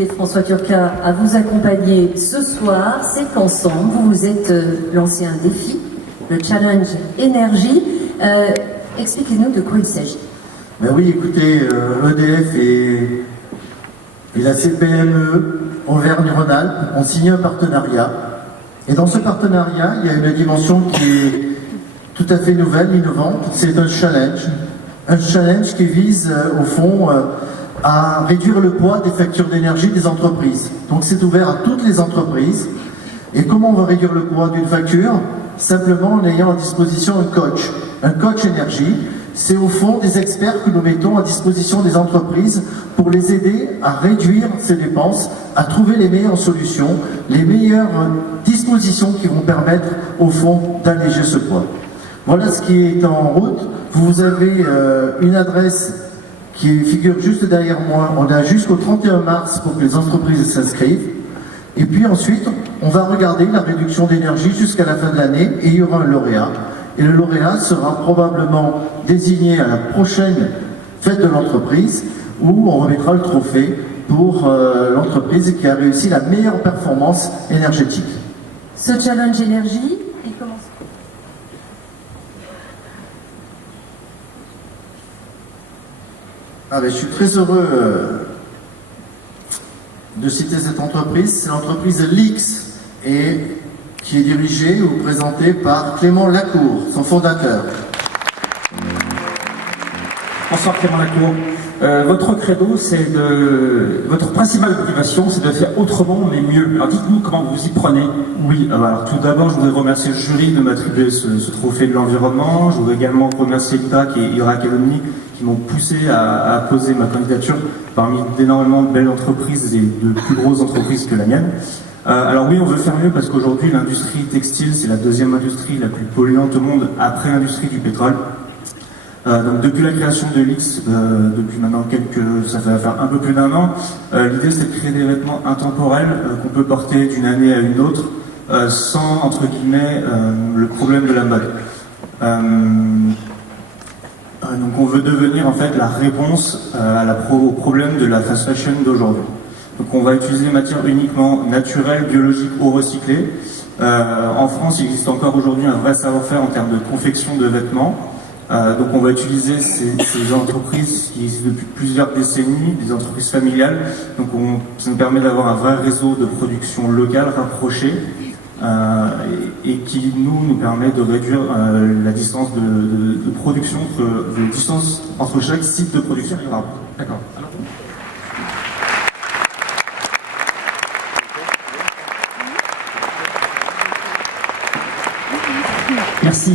invité François Turca à vous accompagner ce soir. C'est qu'ensemble, vous vous êtes lancé un défi, le Challenge Énergie. Expliquez-nous de quoi il s'agit. Ben oui, écoutez, EDF et la CPME Auvergne-Rhône-Alpes ont signé un partenariat. Et dans ce partenariat, il y a une dimension qui est tout à fait nouvelle, innovante. C'est un challenge. Un challenge qui vise, au fond, à réduire le poids des factures d'énergie des entreprises. Donc c'est ouvert à toutes les entreprises. Et comment on va réduire le poids d'une facture? Simplement en ayant à disposition un coach énergie. C'est au fond des experts que nous mettons à disposition des entreprises pour les aider à réduire ces dépenses, à trouver les meilleures solutions, les meilleures dispositions qui vont permettre au fond d'alléger ce poids. Voilà ce qui est en route. Vous avez une adresse qui figure juste derrière moi. On a jusqu'au 31 mars pour que les entreprises s'inscrivent. Et puis ensuite, on va regarder la réduction d'énergie jusqu'à la fin de l'année et il y aura un lauréat. Et le lauréat sera probablement désigné à la prochaine fête de l'entreprise où on remettra le trophée pour l'entreprise qui a réussi la meilleure performance énergétique. Ce Challenge Énergie, il commence. Je suis très heureux de citer cette entreprise. C'est l'entreprise Lix et qui est dirigée ou présentée par Clément Lacour, son fondateur. Bonsoir Clément Lacour. Votre credo, votre principale motivation, c'est de faire autrement mais mieux. Alors dites-nous comment vous y prenez. Oui, alors tout d'abord, je voudrais remercier le jury de m'attribuer ce trophée de l'environnement. Je voudrais également remercier l'IPAC et Irak Alumni qui m'ont poussé à poser ma candidature parmi d'énormément de belles entreprises et de plus grosses entreprises que la mienne. Alors oui, on veut faire mieux parce qu'aujourd'hui, l'industrie textile, c'est la deuxième industrie la plus polluante au monde après l'industrie du pétrole. Donc depuis la création de Lix, depuis maintenant ça va faire un peu plus d'1 an, l'idée c'est de créer des vêtements intemporels qu'on peut porter d'une année à une autre sans, entre guillemets, le problème de la mode. Donc on veut devenir en fait la réponse au problème de la fast fashion d'aujourd'hui. Donc on va utiliser des matières uniquement naturelles, biologiques ou recyclées. En France, il existe encore aujourd'hui un vrai savoir-faire en termes de confection de vêtements. Donc on va utiliser ces entreprises qui existent depuis plusieurs décennies, des entreprises familiales. Donc ça nous permet d'avoir un vrai réseau de production locale rapproché et qui nous permet de réduire la distance de production, la distance entre chaque site de production. D'accord. Merci.